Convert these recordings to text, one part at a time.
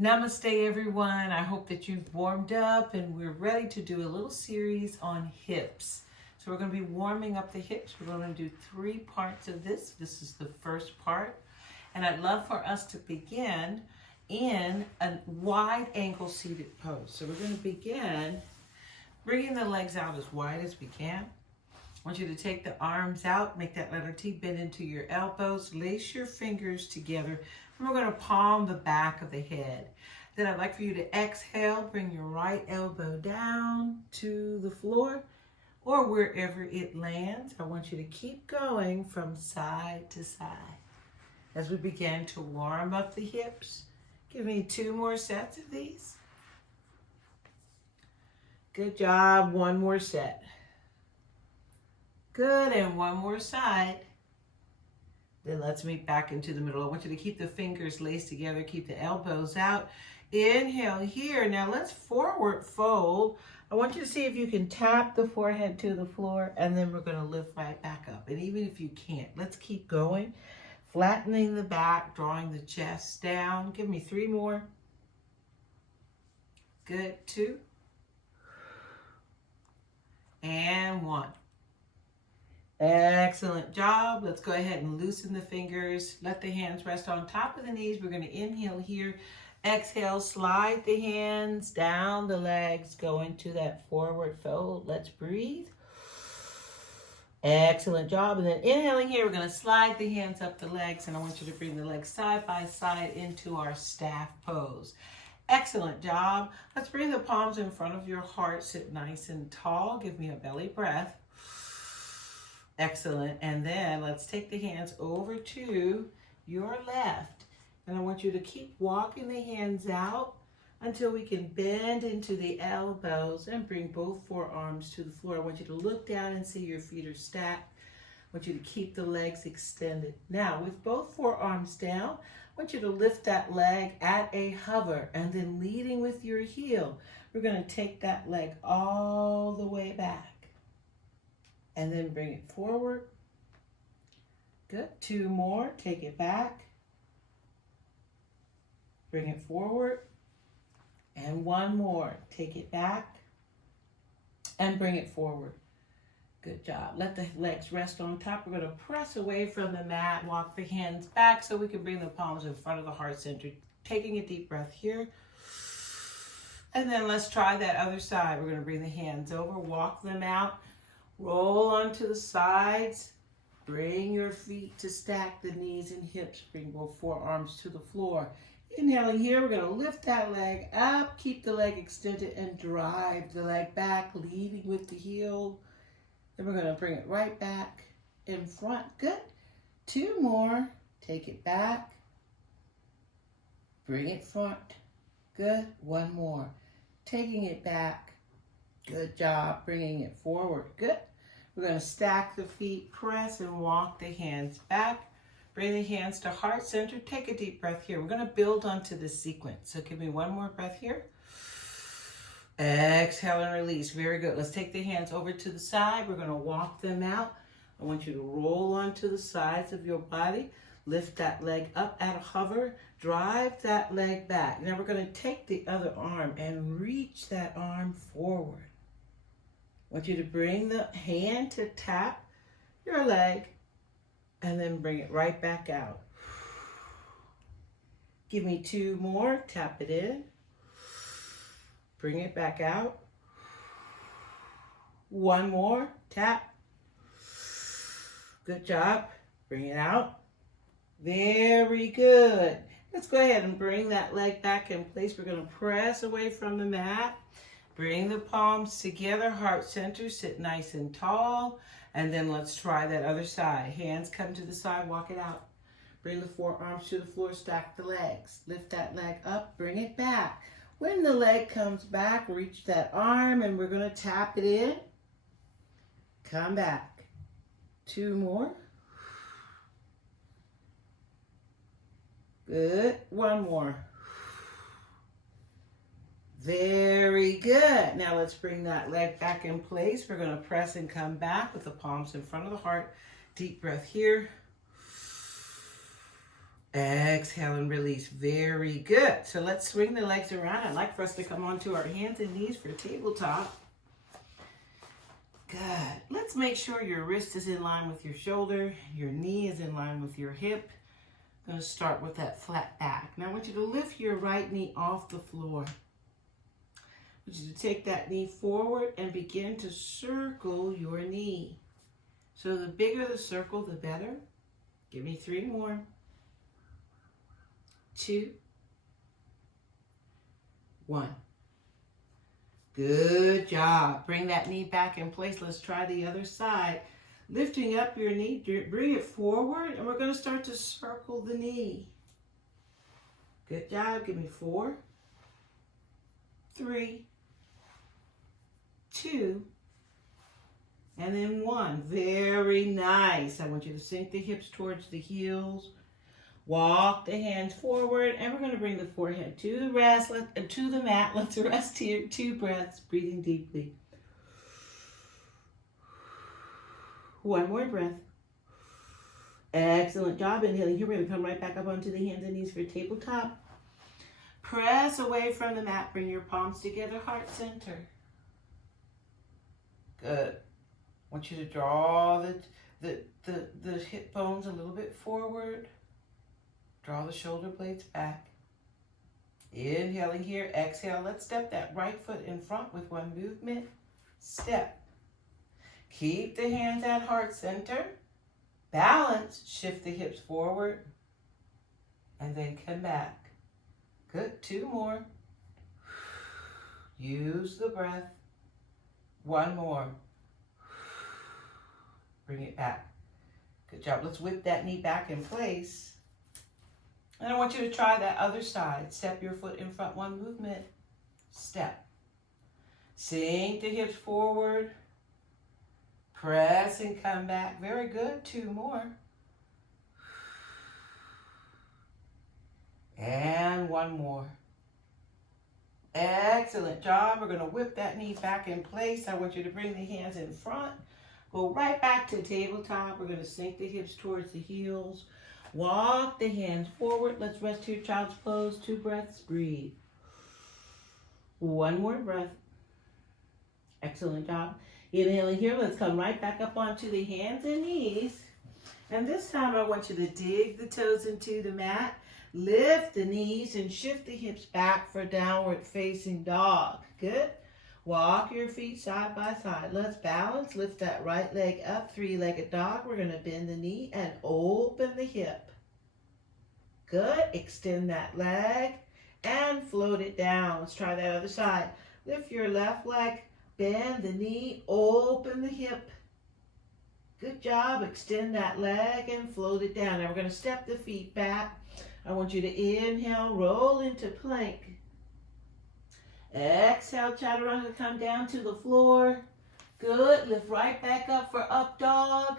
Namaste, everyone. I hope that you've warmed up and we're ready to do a little series on hips. So we're going to be warming up the hips. We're going to do 3 parts of this. This is the first part. And I'd love for us to begin in a wide angle seated pose. So we're going to begin bringing the legs out as wide as we can. I want you to take the arms out, make that letter T, bend into your elbows, lace your fingers together, and we're going to palm the back of the head. Then I'd like for you to exhale, bring your right elbow down to the floor or wherever it lands. I want you to keep going from side to side. As we begin to warm up the hips, give me 2 more sets of these. Good job, 1 more set. Good, and 1 more side. Then let's meet back into the middle. I want you to keep the fingers laced together, keep the elbows out. Inhale here. Now let's forward fold. I want you to see if you can tap the forehead to the floor, and then we're going to lift right back up. And even if you can't, let's keep going. Flattening the back, drawing the chest down. Give me 3 more. Good, 2. And 1. Excellent job. Let's go ahead and loosen the fingers. Let the hands rest on top of the knees. We're going to inhale here. Exhale, slide the hands down the legs. Go into that forward fold. Let's breathe. Excellent job. And then inhaling here, we're going to slide the hands up the legs. And I want you to bring the legs side by side into our staff pose. Excellent job. Let's bring the palms in front of your heart. Sit nice and tall. Give me a belly breath. Excellent. And then let's take the hands over to your left. And I want you to keep walking the hands out until we can bend into the elbows and bring both forearms to the floor. I want you to look down and see your feet are stacked. I want you to keep the legs extended. Now, with both forearms down, I want you to lift that leg at a hover and then leading with your heel. We're going to take that leg all the way back. And then bring it forward. Good. 2 more. Take it back. Bring it forward. And 1 more. Take it back. And bring it forward. Good job. Let the legs rest on top. We're going to press away from the mat. Walk the hands back so we can bring the palms in front of the heart center. Taking a deep breath here. And then let's try that other side. We're going to bring the hands over. Walk them out. Roll onto the sides. Bring your feet to stack the knees and hips. Bring both forearms to the floor. Inhaling here, we're going to lift that leg up. Keep the leg extended and drive the leg back, leading with the heel. Then we're going to bring it right back in front. Good. 2 more. Take it back. Bring it front. Good. 1 more. Taking it back. Good job. Bringing it forward. Good. We're going to stack the feet, press, and walk the hands back. Bring the hands to heart center. Take a deep breath here. We're going to build onto this sequence. So give me 1 more breath here. Exhale and release. Very good. Let's take the hands over to the side. We're going to walk them out. I want you to roll onto the sides of your body. Lift that leg up at a hover. Drive that leg back. Now we're going to take the other arm and reach that arm forward. I want you to bring the hand to tap your leg and then bring it right back out. Give me 2 more. Tap it in. Bring it back out. 1 more. Tap. Good job. Bring it out. Very good. Let's go ahead and bring that leg back in place. We're going to press away from the mat. Bring the palms together, heart center, sit nice and tall. And then let's try that other side. Hands come to the side, walk it out. Bring the forearms to the floor, stack the legs. Lift that leg up, bring it back. When the leg comes back, reach that arm and we're going to tap it in. Come back. 2 more. Good. 1 more. Very good. Now let's bring that leg back in place. We're going to press and come back with the palms in front of the heart. Deep breath here. Exhale and release. Very good. So let's swing the legs around. I'd like for us to come onto our hands and knees for tabletop. Good. Let's make sure your wrist is in line with your shoulder. Your knee is in line with your hip. I'm going to start with that flat back. Now I want you to lift your right knee off the floor. I want you to take that knee forward and begin to circle your knee. So the bigger the circle, the better. Give me 3 more. 2, 1. Good job. Bring that knee back in place. Let's try the other side. Lifting up your knee, bring it forward, and we're going to start to circle the knee. Good job. Give me 4, 3, 2, and then 1. Very nice. I want you to sink the hips towards the heels. Walk the hands forward, and we're going to bring the forehead to the rest, to the mat. Let's rest here. 2 breaths, breathing deeply. 1 more breath. Excellent job. Inhaling here. We're going to come right back up onto the hands and knees for tabletop. Press away from the mat. Bring your palms together, heart center. Good. I want you to draw the hip bones a little bit forward. Draw the shoulder blades back. Inhaling here, exhale. Let's step that right foot in front with 1 movement. Step. Keep the hands at heart center. Balance. Shift the hips forward. And then come back. Good. 2 more. Use the breath. 1 more. Bring it back. Good job. Let's whip that knee back in place. And I want you to try that other side. Step your foot in front, 1 movement. Step. Sink the hips forward. Press and come back. Very good. 2 more. And 1 more. Excellent job. We're going to whip that knee back in place. I want you to bring the hands in front. Go right back to tabletop. We're going to sink the hips towards the heels. Walk the hands forward. Let's rest here, child's pose. 2 breaths. Breathe. 1 more breath. Excellent job. Inhaling here. Let's come right back up onto the hands and knees. And this time I want you to dig the toes into the mat. Lift the knees and shift the hips back for downward facing dog. Good. Walk your feet side by side. Let's balance. Lift that right leg up. 3-legged dog. We're going to bend the knee and open the hip. Good. Extend that leg and float it down. Let's try that other side. Lift your left leg. Bend the knee. Open the hip. Good job. Extend that leg and float it down. Now we're going to step the feet back. I want you to inhale, roll into plank. Exhale, chaturanga, come down to the floor. Good. Lift right back up for up dog.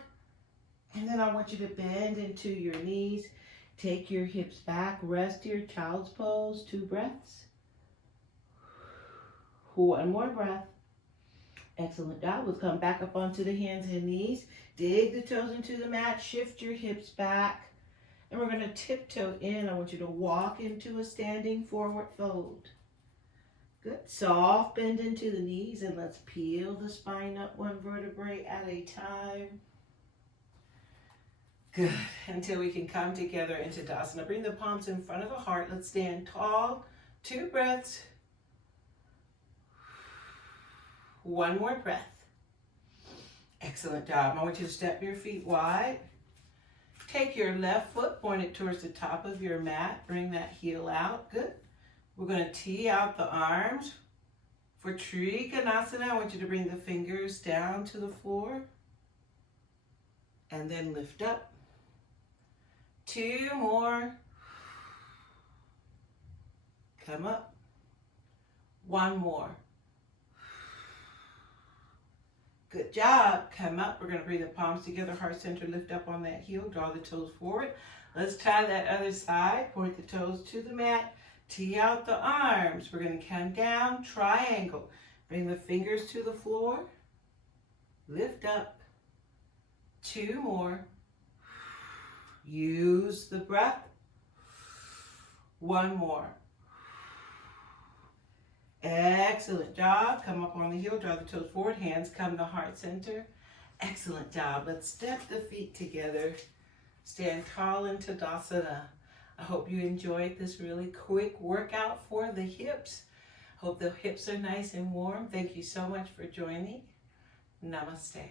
And then I want you to bend into your knees. Take your hips back. Rest here, child's pose. 2 breaths. 1 more breath. Excellent job. Let's come back up onto the hands and knees. Dig the toes into the mat. Shift your hips back. And we're going to tiptoe in. I want you to walk into a standing forward fold. Good. Soft bend into the knees, and let's peel the spine up 1 vertebrae at a time. Good. Until we can come together into Tadasana. Bring the palms in front of the heart. Let's stand tall. 2 breaths. 1 more breath. Excellent job. I want you to step your feet wide. Take your left foot, point it towards the top of your mat. Bring that heel out. Good. We're going to tee out the arms. For Trikonasana, I want you to bring the fingers down to the floor. And then lift up. 2 more. Come up. 1 more. Good job. Come up. We're going to bring the palms together, heart center, lift up on that heel, draw the toes forward. Let's try that other side. Point the toes to the mat. Tee out the arms. We're going to come down, triangle. Bring the fingers to the floor. Lift up. 2 more. Use the breath. One more. Excellent job. Come up on the heel, draw the toes forward, hands come to heart center. Excellent job. Let's step the feet together. Stand tall in Tadasana. I hope you enjoyed this really quick workout for the hips. Hope the hips are nice and warm. Thank you so much for joining. Namaste.